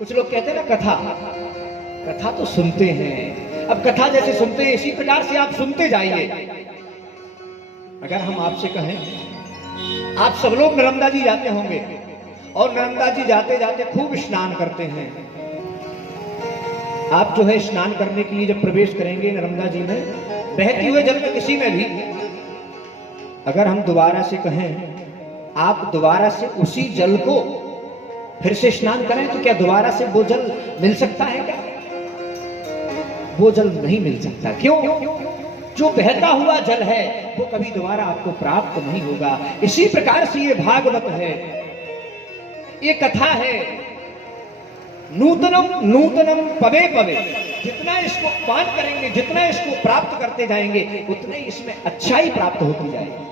कुछ लोग कहते हैं ना कथा, कथा तो सुनते हैं। अब कथा जैसे सुनते हैं इसी प्रकार से आप सुनते जाइए। अगर हम आपसे कहें, आप सब लोग नर्मदा जी जाते होंगे और नर्मदा जी जाते जाते खूब स्नान करते हैं। आप जो है स्नान करने के लिए जब प्रवेश करेंगे नर्मदा जी में, बहती हुए जल में किसी में भी अगर हम दोबारा से कहें आप दोबारा से उसी जल को फिर से स्नान करें, तो क्या दोबारा से वो जल मिल सकता है क्या? वो जल नहीं मिल सकता। क्यों? जो बहता हुआ जल है वो कभी दोबारा आपको प्राप्त नहीं होगा। इसी प्रकार से ये भागवत है, ये कथा है। नूतनम नूतनम पवे पवे, जितना इसको पान करेंगे, जितना इसको प्राप्त करते जाएंगे, उतने इसमें अच्छाई प्राप्त होती जाएगी।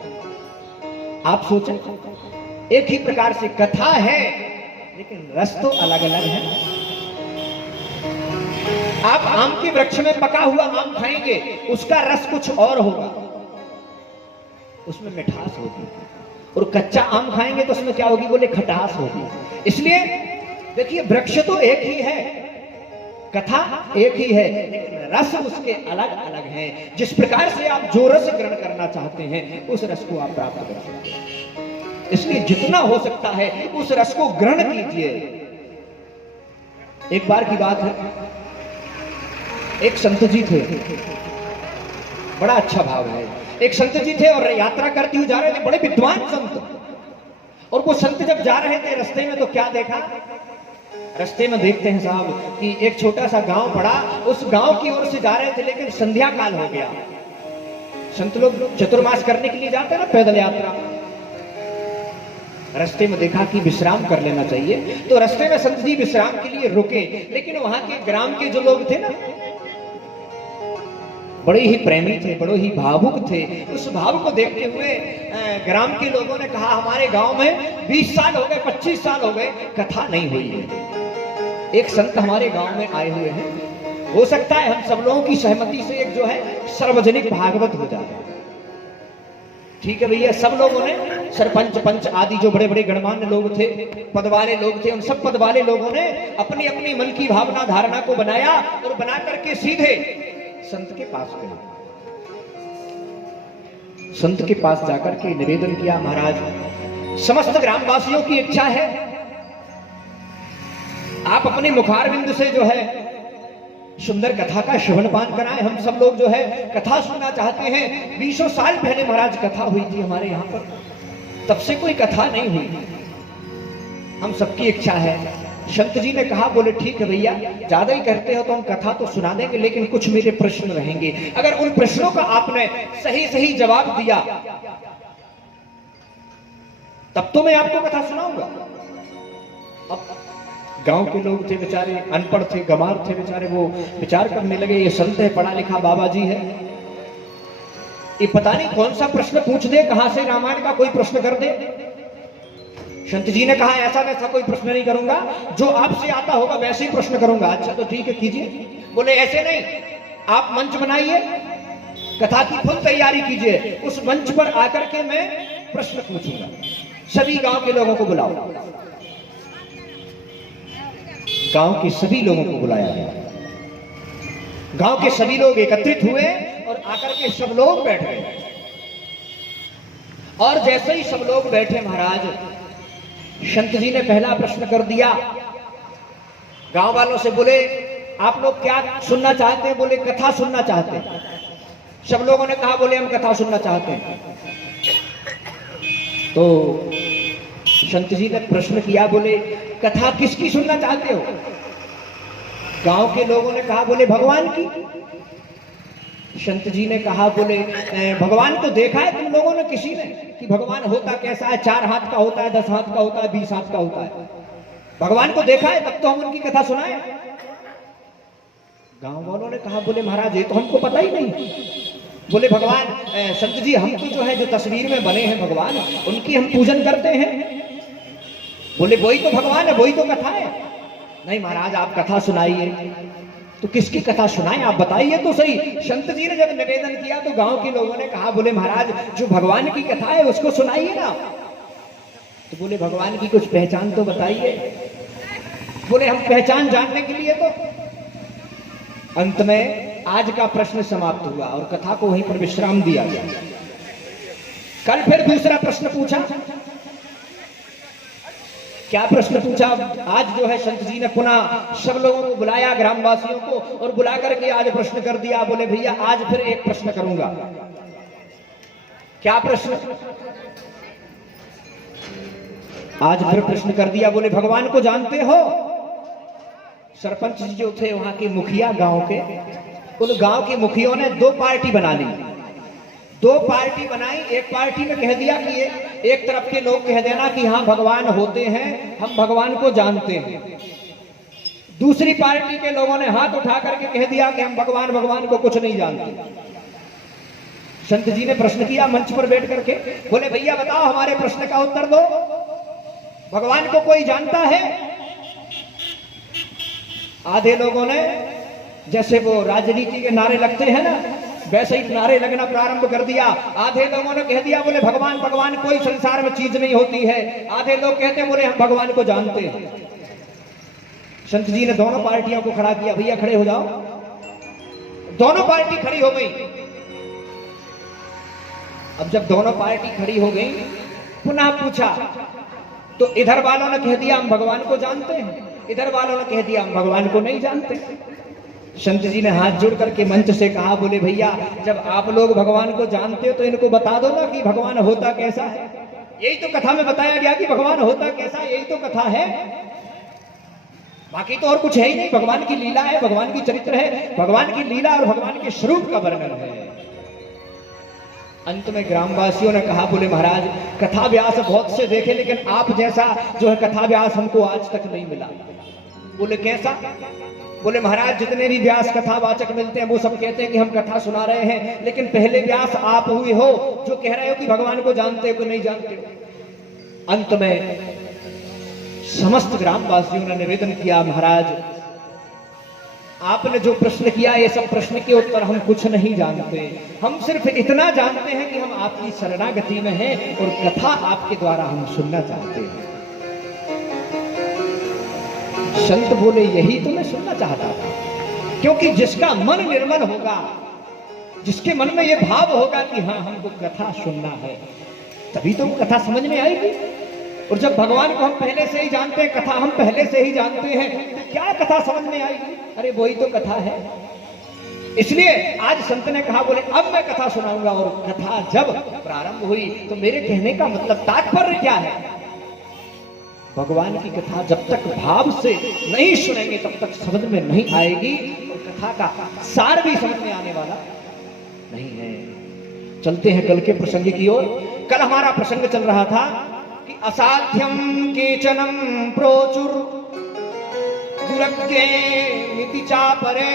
आप सोचें, एक ही प्रकार से कथा है लेकिन रस तो अलग अलग है। आप आम के वृक्ष में पका हुआ आम खाएंगे, उसका रस कुछ और होगा, उसमें मिठास होगी। और कच्चा आम खाएंगे तो उसमें क्या होगी? बोले खटास होगी। इसलिए देखिए, वृक्ष तो एक ही है, कथा एक ही है, लेकिन रस उसके अलग अलग हैं। जिस प्रकार से आप जो रस ग्रहण करना चाहते हैं उस रस को आप प्राप्त कर सकते हैं। इसलिए जितना हो सकता है उस रस को ग्रहण कीजिए। एक बार की बात है, एक संत जी थे, बड़ा अच्छा भाव है। एक संत जी थे और यात्रा करते हुए जा रहे थे, बड़े विद्वान संत। और वो संत जब जा रहे थे रास्ते में तो क्या देखा? रास्ते में देखते हैं साहब कि एक छोटा सा गांव पड़ा, उस गांव की ओर से जा रहे थे, लेकिन संध्या काल हो गया। संत लोग चतुर्मास करने के लिए जाते हैं ना, पैदल यात्रा। रास्ते में देखा कि विश्राम कर लेना चाहिए, तो रास्ते में संत जी विश्राम के लिए रुके। लेकिन वहां के ग्राम के जो लोग थे ना, बड़े ही प्रेमी थे, बड़े ही भावुक थे। उस भाव को देखते हुए ग्राम के लोगों ने कहा, हमारे गांव में 20 साल हो गए, 25 साल हो गए, कथा नहीं हुई है। एक संत हमारे गांव में आए हुए हैं, हो सकता है हम सब लोगों की सहमति से एक जो है सार्वजनिक भागवत हो जाए। ठीक है भैया, सब लोगों ने, सरपंच पंच आदि जो बड़े बड़े गणमान्य लोग थे, पद वाले लोग थे, उन सब पद वाले लोगों ने अपनी अपनी मन की भावना धारणा को बनाया और बना करके सीधे संत के पास गए। संत के पास जाकर के निवेदन किया, महाराज समस्त ग्रामवासियों की इच्छा है, आप अपने मुखारविंद से जो है सुंदर कथा का श्रवण पान कराएं। हम सब लोग जो है कथा सुनना चाहते हैं। 20 साल पहले महाराज कथा हुई थी हमारे यहाँ पर, तब से कोई कथा नहीं हुई, हम सबकी इच्छा है। संत जी ने कहा, बोले ठीक है भैया, ज्यादा ही कहते हो तो हम कथा तो सुना देंगे, लेकिन कुछ मेरे प्रश्न रहेंगे। अगर उन प्रश्नों का आपने सही सही जवाब दिया तब तो मैं आपको कथा सुनाऊंगा। अब गांव के लोग थे बेचारे, अनपढ़ थे, गंवार थे बेचारे, वो विचार करने लगे, ये संत है, पढ़ा लिखा बाबा जी है, ये पता नहीं कौन सा प्रश्न पूछ दे, कहां से रामायण का कोई प्रश्न कर दे। संत जी ने कहा, ऐसा वैसा कोई प्रश्न नहीं करूंगा, जो आपसे आता होगा वैसे ही प्रश्न करूंगा। अच्छा तो ठीक है, कीजिए। बोले ऐसे नहीं, आप मंच बनाइए, कथा की फुल तैयारी कीजिए, उस मंच पर आकर के मैं प्रश्न पूछूंगा। सभी गांव के लोगों को बुलाओ। गांव के सभी लोगों को बुलाया गया। गांव के सभी लोग एकत्रित हुए और आकर के सब लोग बैठ गए। और जैसे ही सब लोग बैठे, महाराज संत जी ने पहला प्रश्न कर दिया। गांव वालों से बोले, आप लोग क्या सुनना चाहते हैं? बोले कथा सुनना चाहते हैं। सब लोगों ने कहा, बोले हम कथा सुनना चाहते हैं। तो संत जी ने प्रश्न किया, बोले कथा किसकी सुनना चाहते हो? गांव के लोगों ने कहा, बोले भगवान की। संत जी ने कहा, बोले भगवान को देखा है तुम लोगों ने किसी ने कि भगवान होता कैसा है? 4 हाथ का होता है, 10 हाथ का होता है, 20 हाथ का होता है? भगवान को देखा है तब तो हम उनकी कथा सुनाए। गांव वालों ने कहा, बोले महाराज ये तो हमको पता ही नहीं। बोले भगवान संत जी, हम तो जो है जो तस्वीर में बने हैं भगवान, उनकी हम पूजन करते हैं। बोले वही तो भगवान है, वही तो कथा है। नहीं महाराज, आप कथा सुनाइए। तो किसकी कथा सुनाएं, आप बताइए तो सही। संत जी ने जब निवेदन किया तो गांव के लोगों ने कहा, बोले महाराज जो भगवान की कथा है उसको सुनाइए ना। तो बोले भगवान की कुछ पहचान तो बताइए। बोले हम पहचान जानने के लिए। तो अंत में आज का प्रश्न समाप्त हुआ और कथा को वहीं पर विश्राम दिया गया। कल फिर दूसरा प्रश्न पूछा। क्या प्रश्न पूछा? आज जो है संत जी ने पुनः सब लोगों को बुलाया, ग्रामवासियों को, और बुला करके आज प्रश्न कर दिया। बोले भैया आज फिर एक प्रश्न करूंगा। क्या प्रश्न? आज फिर प्रश्न कर दिया। बोले भगवान को जानते हो? सरपंच जी जो थे वहां के मुखिया गांव के, उन गांव के मुखियों ने दो पार्टी बना ली। दो पार्टी बनाई। एक पार्टी में कह दिया कि एक तरफ के लोग कह देना कि हाँ भगवान होते हैं, हम भगवान को जानते हैं। दूसरी पार्टी के लोगों ने हाथ उठा करके कह दिया कि हम भगवान को कुछ नहीं जानते। संत जी ने प्रश्न किया मंच पर बैठ करके। बोले भैया बताओ, हमारे प्रश्न का उत्तर दो। भगवान को कोई जानता है? आधे लोगों ने, जैसे वो राजनीति के नारे लगते हैं ना, वैसे ही नारे लगना प्रारंभ कर दिया। आधे लोगों ने कह दिया बोले भगवान कोई संसार में चीज नहीं होती है। आधे लोग कहते हैं बोले हम भगवान को जानते हैं। संत जी ने दोनों पार्टियों को खड़ा किया। भैया खड़े हो जाओ। दोनों पार्टी खड़ी हो गई। अब जब दोनों पार्टी खड़ी हो गई, पुनः पूछा तो इधर वालों ने कह दिया हम भगवान को जानते हैं, इधर वालों ने कह दिया हम भगवान को नहीं जानते। संत जी ने हाथ जोड़ करके मंच से कहा बोले भैया जब आप लोग भगवान को जानते हो तो इनको बता दो ना कि भगवान होता कैसा है। यही तो कथा में बताया गया कि भगवान होता कैसा, यही तो कथा है। बाकी तो और कुछ है ही नहीं। भगवान की लीला है, भगवान की चरित्र है, भगवान की लीला और भगवान के स्वरूप का वर्णन है। अंत में ग्रामवासियों ने कहा बोले महाराज कथा व्यास बहुत से देखे, लेकिन आप जैसा जो है कथा व्यास हमको आज तक नहीं मिला। बोले कैसा? बोले महाराज जितने भी व्यास कथावाचक मिलते हैं वो सब कहते हैं कि हम कथा सुना रहे हैं, लेकिन पहले व्यास आप हुए हो जो कह रहे हो कि भगवान को जानते हो कि नहीं जानते हो। अंत में समस्त ग्रामवासियों ने निवेदन किया महाराज आपने जो प्रश्न किया ये सब प्रश्न के उत्तर हम कुछ नहीं जानते। हम सिर्फ इतना जानते हैं कि हम आपकी शरणागति में हैं और कथा आपके द्वारा हम सुनना चाहते हैं। संत बोले यही तो मैं सुनना चाहता था, क्योंकि जिसका मन निर्मल होगा, जिसके मन में ये भाव होगा कि हाँ हमको कथा सुनना है, तभी तो कथा समझ में आएगी। और जब भगवान को हम पहले से ही जानते हैं, कथा हम पहले से ही जानते हैं, तो क्या कथा समझ में आएगी? अरे वही तो कथा है। इसलिए आज संत ने कहा बोले अब मैं कथा सुनाऊंगा। और कथा जब प्रारंभ हुई तो मेरे कहने का मतलब तात्पर्य क्या है? भगवान की कथा जब तक भाव से नहीं सुनेंगे तब तक समझ में नहीं आएगी, और कथा का सार भी समझ में आने वाला नहीं है। चलते हैं कल के प्रसंग की ओर। कल हमारा प्रसंग चल रहा था कि असाध्यम केचनम प्रोचुर दुर्गे मिति चापरे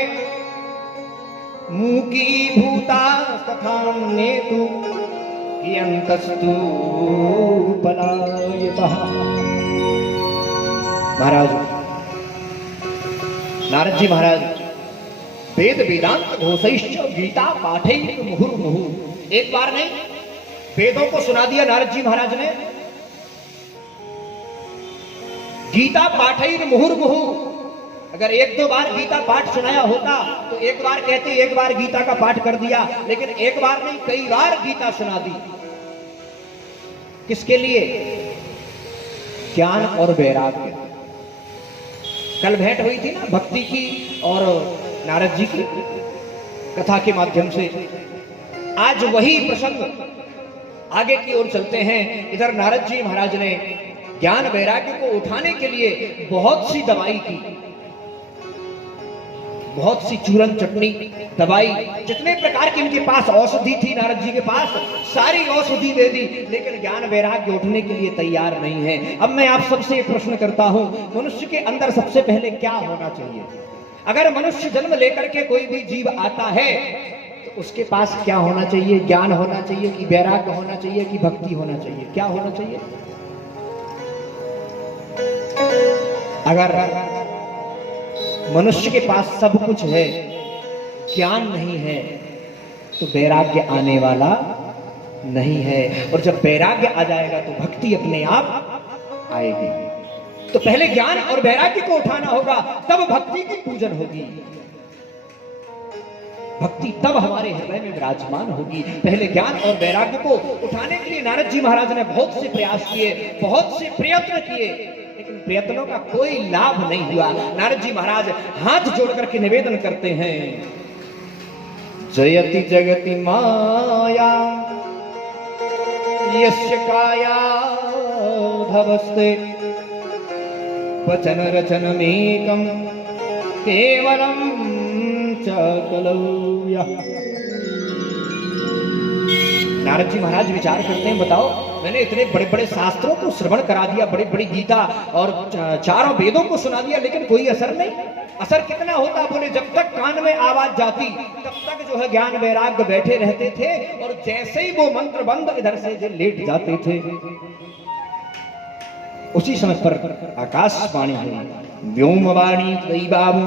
मूकी भूता तथा नेतु कियंतस्तु पलायतः। महाराज नारद जी महाराज वेद वेदांत घोषैश्च गीता पाठैः मुहुर्मुहु, एक बार नहीं वेदों को सुना दिया नारद जी महाराज ने। गीता पाठैः मुहुर्मुहु, अगर एक दो बार गीता पाठ सुनाया होता तो एक बार कहते एक बार गीता का पाठ कर दिया, लेकिन एक बार नहीं कई बार गीता सुना दी। किसके लिए? ज्ञान और वैराग्य। कल भेंट हुई थी ना भक्ति की और नारद जी की कथा के माध्यम से। आज वही प्रसंग आगे की ओर चलते हैं। इधर नारद जी महाराज ने ज्ञान वैराग्य को उठाने के लिए बहुत सी दवाई की, बहुत सी चूरन चटनी दवाई, जितने प्रकार की इनके पास औषधि थी नारद जी के पास, सारी औषधि दे दी, लेकिन ज्ञान वैराग्य उठने के लिए तैयार नहीं है। अब मैं आप सबसे एक प्रश्न करता हूं, मनुष्य के अंदर सबसे पहले क्या होना चाहिए? अगर मनुष्य जन्म लेकर के कोई भी जीव आता है तो उसके पास क्या होना चाहिए? ज्ञान होना चाहिए कि वैराग्य होना चाहिए कि भक्ति होना चाहिए? क्या होना चाहिए? अगर मनुष्य के पास सब कुछ है, ज्ञान नहीं है, तो वैराग्य आने वाला नहीं है। और जब वैराग्य आ जाएगा तो भक्ति अपने आप आएगी। तो पहले ज्ञान और वैराग्य को उठाना होगा, तब भक्ति की पूजन होगी। भक्ति तब हमारे हृदय में विराजमान होगी। पहले ज्ञान और वैराग्य को उठाने के लिए नारद जी महाराज ने बहुत से प्रयास किए, बहुत से प्रयत्न किए, लेकिन प्रयत्नों का कोई लाभ नहीं हुआ। नारद जी महाराज हाथ जोड़ करके निवेदन करते हैं, जयति जगति माया यस्य काया धवस्ते वचन रचनमेकं केवलं च कलौया। नारद जी महाराज विचार करते हैं, बताओ मैंने इतने बड़े बड़े शास्त्रों को श्रवण करा दिया, बड़ी बड़ी गीता और चारों वेदों को सुना दिया, लेकिन कोई असर नहीं। असर कितना होता? बोले जब तक कान में आवाज जाती तब तक जो है ज्ञान वैराग्य बैठे रहते थे, और जैसे ही वो मंत्र बंद इधर से जो लेट जाते थे, उसी समय पर आकाशवाणी हुई, व्योमवाणी दैवाबु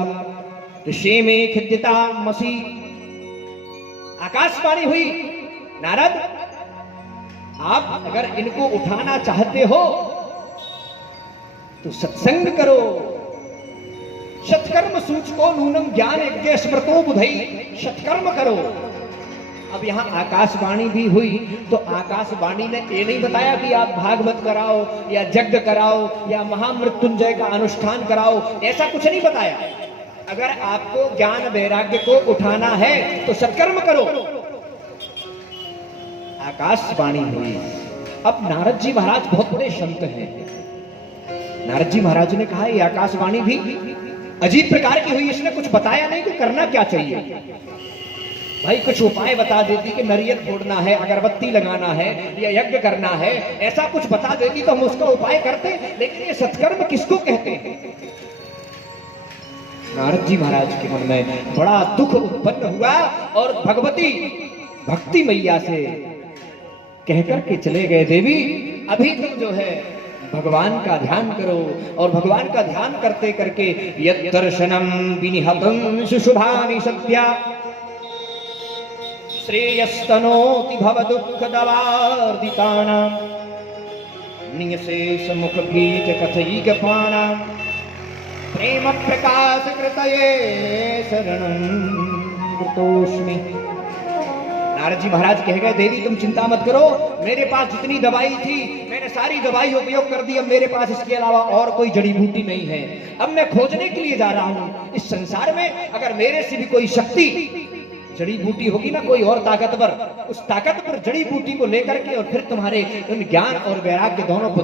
ऋषि में खिद्यता मसी। आकाशवाणी हुई, नारद आप अगर इनको उठाना चाहते हो तो सत्संग करो। सत्कर्म सूचको नूनम ज्ञान यज्ञ स्मृतो बुधई, सत्कर्म करो। अब यहाँ आकाशवाणी भी हुई, तो आकाशवाणी ने ये नहीं बताया कि आप भागवत कराओ या यज्ञ कराओ या महामृत्युंजय का अनुष्ठान कराओ, ऐसा कुछ नहीं बताया। अगर आपको ज्ञान वैराग्य को उठाना है तो सत्कर्म करो। आकाशवाणी हुई। अब नारद जी महाराज बहुत बड़े संत हैं। नारद जी महाराज ने कहा, ये आकाशवाणी भी अजीब प्रकार की हुई, इसने कुछ बताया नहीं कि करना क्या चाहिए। भाई कुछ उपाय बता देती कि नरियल फोड़ना है, अगरबत्ती लगाना है या यज्ञ करना है, ऐसा कुछ बता देती तो हम उसका उपाय करते, लेकिन ये सत्कर्म किसको कहते हैं? नारद जी महाराज के मन में बड़ा दुख उत्पन्न हुआ और भगवती भक्ति मैया से कहकर के चले गए, देवी अभी तुम जो है भगवान का ध्यान करो। और भगवान का ध्यान करते करके यत् दर्शनम विनिहतं शुशुभानि सत्या श्रेयस्तनोति भव दुःख दवार्दितानां नियशेष मुख भीत कथैकपानां प्रेम प्रकाश कृतये शरणं कृतोस्मि। नारद जी महाराज कह गए, देवी तुम चिंता मत करो, मेरे पास जितनी दवाई थी मैंने सारी दवाई उपयोग कर दी, अब मेरे पास इसके अलावा और कोई जड़ी बूटी नहीं है। अब मैं खोजने के लिए जा रहा हूँ इस संसार में, अगर मेरे से भी कोई शक्ति जड़ी बूटी होगी ना, कोई और ताकतवर, उस ताकतवर जड़ी बूटी को लेकर के और फिर तुम्हारे उन ज्ञान और वैराग्य दोनों को